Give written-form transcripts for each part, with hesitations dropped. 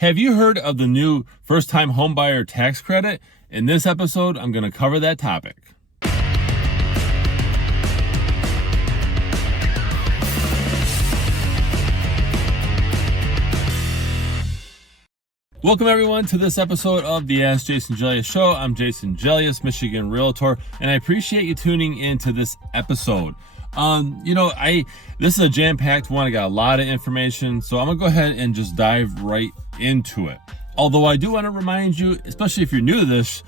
Have you heard of the new first-time homebuyer tax credit? In this episode, I'm going to cover that topic. Welcome everyone to this episode of the Ask Jason Gelios Show. I'm Jason Gelios, Michigan Realtor, and I appreciate you tuning into this episode. This is a jam-packed one. I got a lot of information, so I'm gonna go ahead and just dive right into it. Although I do want to remind you, especially if you're new to this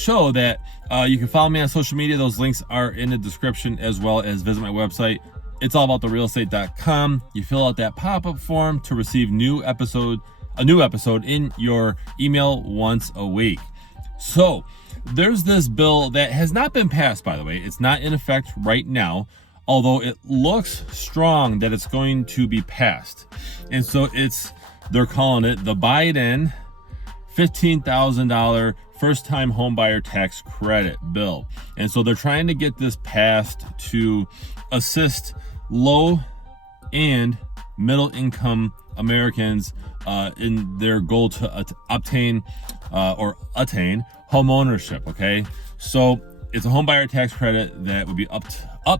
show, that you can follow me on social media. Those links are in the description, as well as visit my website. It's allabouttherealestate.com. You fill out that pop-up form to receive a new episode in your email once a week. So there's this bill that has not been passed, by the way. It's not in effect right now, although it looks strong that it's going to be passed. And so they're calling it the Biden $15,000 first-time homebuyer tax credit bill. And so they're trying to get this passed to assist low and middle income Americans in their goal to attain home ownership. Okay, so it's a home buyer tax credit that would be up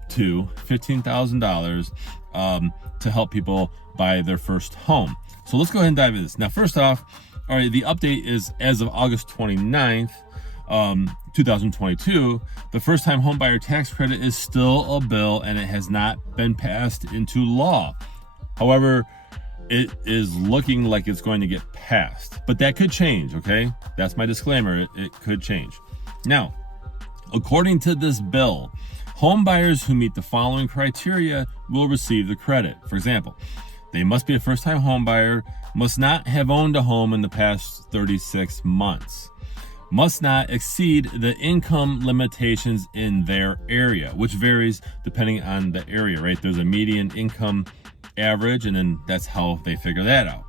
to $15,000 to help people buy their first home. So let's go ahead and dive into this. Now, first off, all right, the update is as of August 29th, 2022, the first time home buyer tax credit is still a bill and it has not been passed into law. However, it is looking like it's going to get passed, but that could change. Okay, that's my disclaimer. It could change. Now, according to this bill, home buyers who meet the following criteria will receive the credit. For example, they must be a first-time home buyer, must not have owned a home in the past 36 months, must not exceed the income limitations in their area, which varies depending on the area, right? There's a median income average, and then that's how they figure that out.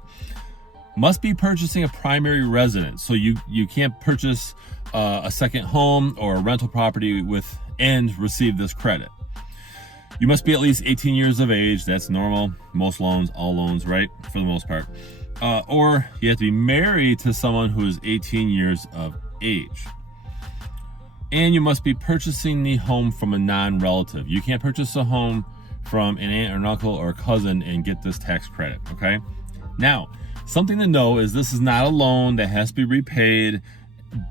Must be purchasing a primary residence, so you can't purchase a second home or a rental property and receive this credit. You must be at least 18 years of age. That's normal. Most loans, all loans, right? For the most part. Or you have to be married to someone who is 18 years of age. And you must be purchasing the home from a non-relative. You can't purchase a home from an aunt or an uncle or a cousin and get this tax credit. Okay. Now, something to know is this is not a loan that has to be repaid,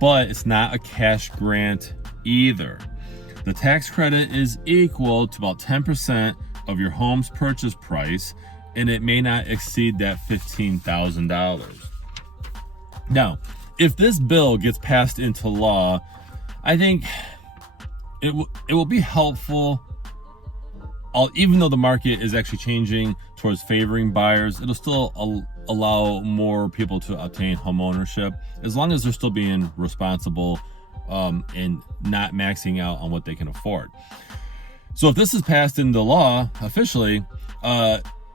but it's not a cash grant either. The tax credit is equal to about 10% of your home's purchase price, and it may not exceed that $15,000. Now, if this bill gets passed into law, I think it will be helpful. Even though the market is actually changing towards favoring buyers, it'll still allow more people to obtain home ownership, as long as they're still being responsible and not maxing out on what they can afford. So if this is passed into law officially,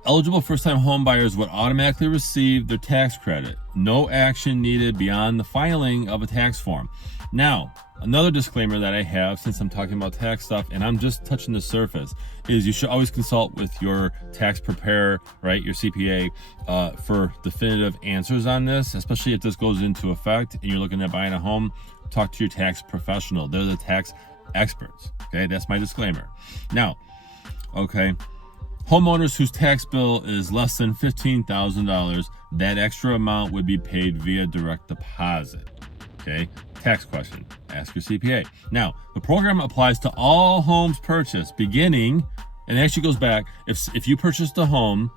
eligible first-time home buyers would automatically receive their tax credit. No action needed beyond the filing of a tax form. Now, another disclaimer that I have, since I'm talking about tax stuff and I'm just touching the surface, is you should always consult with your tax preparer, right, your CPA, for definitive answers on this, especially if this goes into effect and you're looking at buying a home. Talk to your tax professional. They're the tax experts. Okay, that's my disclaimer. Now, okay, homeowners whose tax bill is less than $15,000, that extra amount would be paid via direct deposit. Okay, tax question, ask your CPA. Now, the program applies to all homes purchased beginning, and it actually goes back, if you purchased a home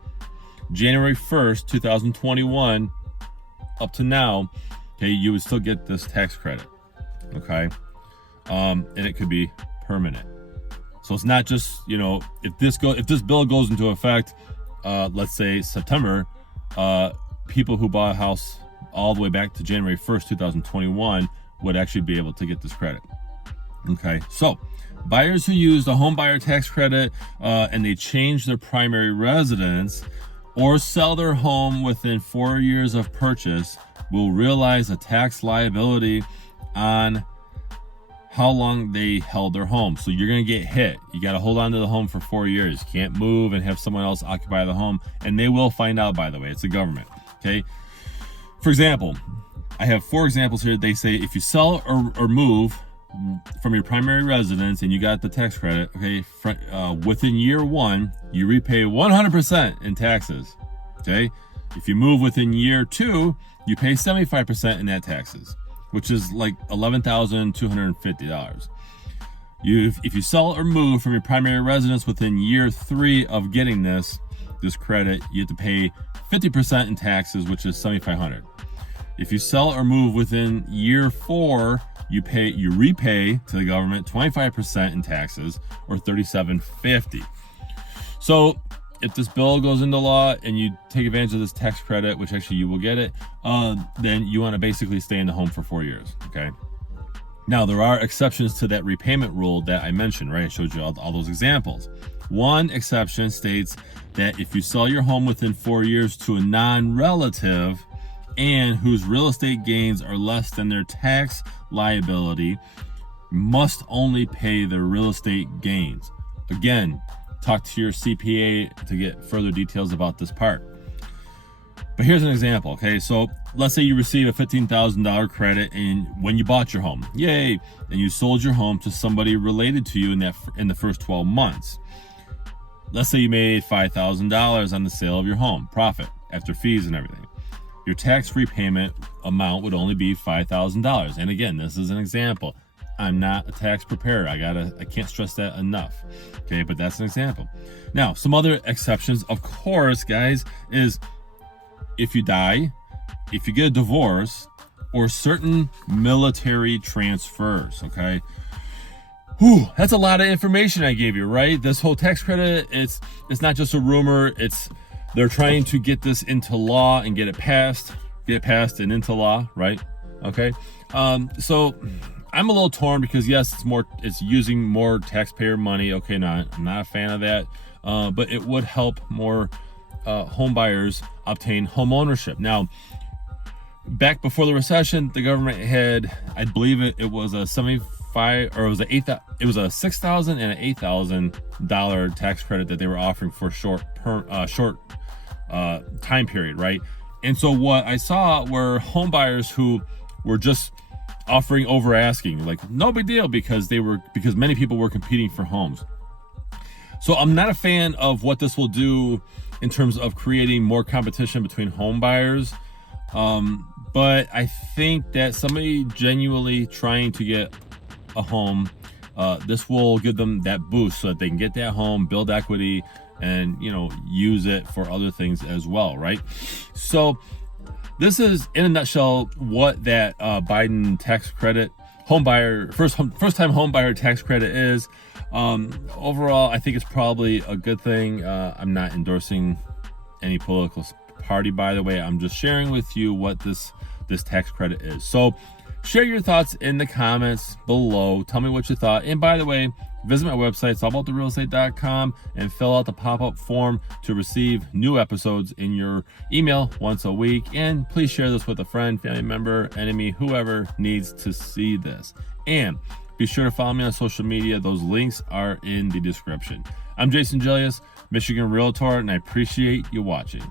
January 1st, 2021 up to now, okay, you would still get this tax credit. Okay, and it could be permanent. So it's not just, if this bill goes into effect, let's say September, people who bought a house all the way back to January 1st, 2021 would actually be able to get this credit. Okay, so buyers who use the home buyer tax credit and they change their primary residence or sell their home within 4 years of purchase will realize a tax liability on how long they held their home. So you're going to get hit. You got to hold on to the home for 4 years. You can't move and have someone else occupy the home. And they will find out, by the way. It's the government. Okay. For example, I have 4 examples here. They say if you sell or move from your primary residence and you got the tax credit, okay, within year 1, you repay 100% in taxes, okay? If you move within year 2, you pay 75% in that taxes, which is like $11,250. If you sell or move from your primary residence within year 3 of getting this credit, you have to pay 50% in taxes, which is $7,500. If you sell or move within year 4, you repay to the government 25% in taxes, or $3,750. So if this bill goes into law and you take advantage of this tax credit, which actually you will get it, then you want to basically stay in the home for 4 years, okay? Now, there are exceptions to that repayment rule that I mentioned, right? I showed you all those examples. One exception states that if you sell your home within 4 years to a non-relative and whose real estate gains are less than their tax liability, must only pay their real estate gains. Again, talk to your CPA to get further details about this part. But here's an example, okay? So let's say you receive a $15,000 credit and when you bought your home, yay, and you sold your home to somebody related to you in the first 12 months. Let's say you made $5,000 on the sale of your home, profit after fees and everything. Your tax repayment amount would only be $5,000. And again, this is an example. I'm not a tax preparer. I can't stress that enough. Okay, but that's an example. Now, some other exceptions, of course, guys, is if you die, if you get a divorce, or certain military transfers, okay? Whew, that's a lot of information I gave you, right? This whole tax credit, it's not just a rumor. They're trying to get this into law and get it passed and into law, right? Okay. So I'm a little torn because yes, it's using more taxpayer money. Okay, I'm not a fan of that. But it would help more home buyers obtain home ownership. Now, back before the recession, the government had, I believe it was a $6,000 and an $8,000 tax credit that they were offering for short time period, right? And so what I saw were home buyers who were just offering over asking, like no big deal, because many people were competing for homes. So I'm not a fan of what this will do in terms of creating more competition between home buyers. But I think that somebody genuinely trying to get a home, this will give them that boost so that they can get that home, build equity, and use it for other things as well, right? So this is in a nutshell what that Biden tax credit first time home buyer tax credit is. Overall, I think it's probably a good thing. I'm not endorsing any political party, by the way. I'm just sharing with you what this tax credit is. So share your thoughts in the comments below. Tell me what you thought. And by the way, visit my website, allabouttherealestate.com, and fill out the pop-up form to receive new episodes in your email once a week. And please share this with a friend, family member, enemy, whoever needs to see this. And be sure to follow me on social media. Those links are in the description. I'm Jason Gelios, Michigan Realtor, and I appreciate you watching.